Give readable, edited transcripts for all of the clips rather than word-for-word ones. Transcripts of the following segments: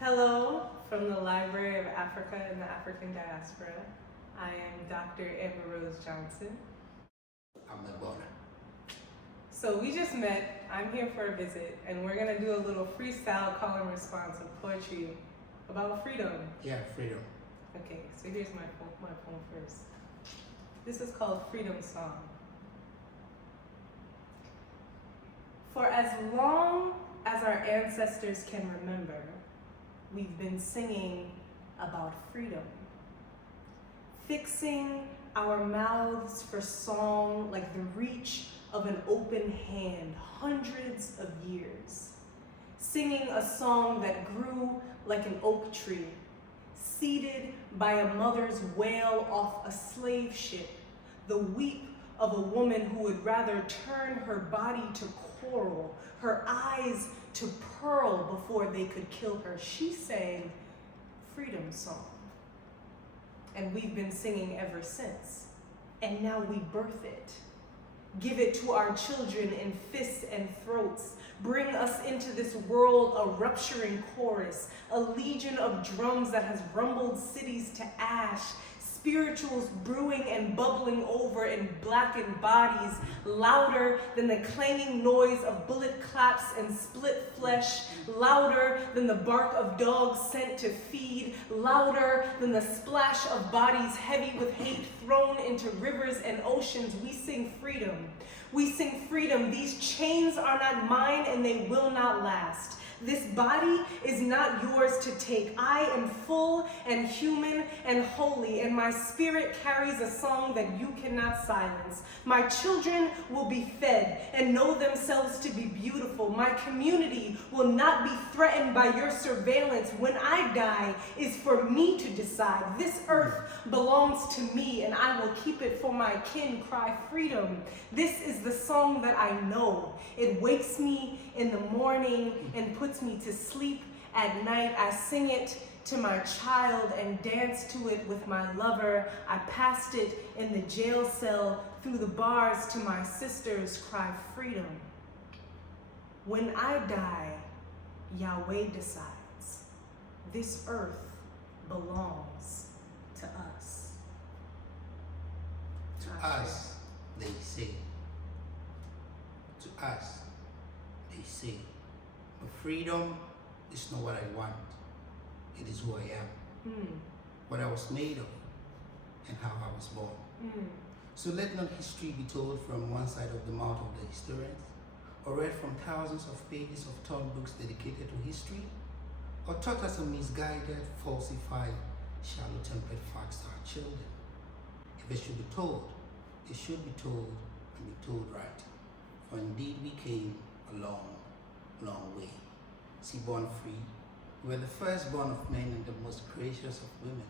Hello from the Library of Africa and the African Diaspora. I am Dr. Rose Johnson. I'm Megborna. So we just met, I'm here for a visit, and we're gonna do a little freestyle call and response of poetry about freedom. Yeah, freedom. Okay, so here's my poem first. This is called Freedom Song. For as long as our ancestors can remember, we've been singing about freedom. Fixing our mouths for song like the reach of an open hand, hundreds of years. Singing a song that grew like an oak tree, seated by a mother's wail off a slave ship, the weep of a woman who would rather turn her body to coral, her eyes to pearl before they could kill her. She sang Freedom Song. And we've been singing ever since. And now we birth it. Give it to our children in fists and throats. Bring us into this world a rupturing chorus, a legion of drums that has rumbled cities to ash, spirituals brewing and bubbling over in blackened bodies, louder than the clanging noise of bullet claps and split flesh, louder than the bark of dogs sent to feed, louder than the splash of bodies heavy with hate thrown into rivers and oceans. We sing freedom. We sing freedom. These chains are not mine and they will not last. This body is not yours to take. I am full and human and holy, and my spirit carries a song that you cannot silence. My children will be fed and know themselves to be beautiful. My community will not be threatened by your surveillance. When I die, is for me to decide. This earth belongs to me, and I will keep it for my kin. Cry freedom. This is the song that I know. It wakes me in the morning and puts me to sleep at night. I sing it to my child and dance to it with my lover. I passed it in the jail cell through the bars to my sisters. Cry freedom. When I die, Yahweh decides. This earth belongs to us. To us, they say. To us, they say. But freedom is not what I want. It is who I am. What I was made of, and how I was born. So let not history be told from one side of the mouth of the historians, or read from thousands of pages of torn books dedicated to history, or taught as a misguided, falsified, shallow-tempered facts to our children. If it should be told, it should be told and be told right. For indeed we came a long, long way. See, born free, we were the firstborn of men and the most gracious of women.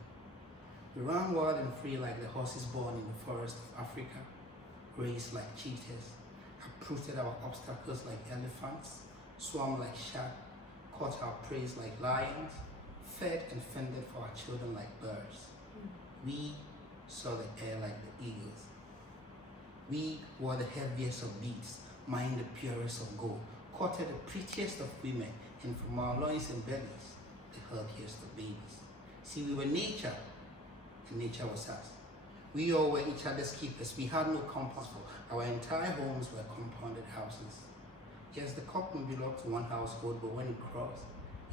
We ran wild and free like the horses born in the forest of Africa, raced like cheetahs, uprooted our obstacles like elephants, swam like sharks, caught our prey like lions, fed and fended for our children like birds. We saw the air like the eagles. We were the heaviest of beasts, mined the purest of gold, courted the prettiest of women, and from our loins and bellies, the healthiest of babies. See, we were nature, and nature was us. We all were each other's keepers. We had no compounds for our entire homes were compounded houses. Yes, the cock may belong to one household, but when it crossed,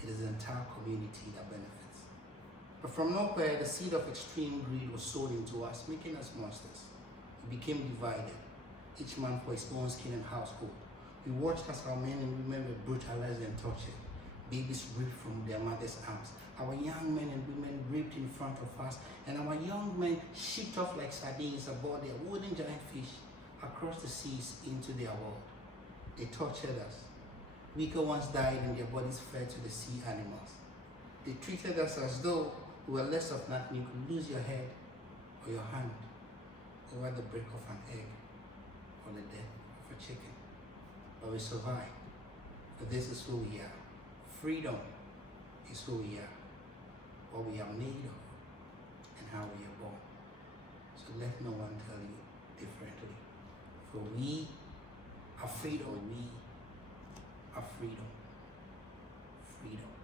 it is the entire community that benefits. But from nowhere, the seed of extreme greed was sown into us, making us monsters. We became divided, each man for his own skin and household. We watched as our men and women were brutalized and tortured, babies ripped from their mothers' arms, our young men and women raped in front of us, and our young men shipped off like sardines aboard their wooden giant fish across the seas into their world. They tortured us. Weaker ones died and their bodies fed to the sea animals. They treated us as though we were less of nothing. You could lose your head or your hand over the break of an egg or the death of a chicken. But we survived. For this is who we are. Freedom is who we are, what we are made of, and how we are born. So let no one tell you differently. For we are freedom. We are freedom. Freedom.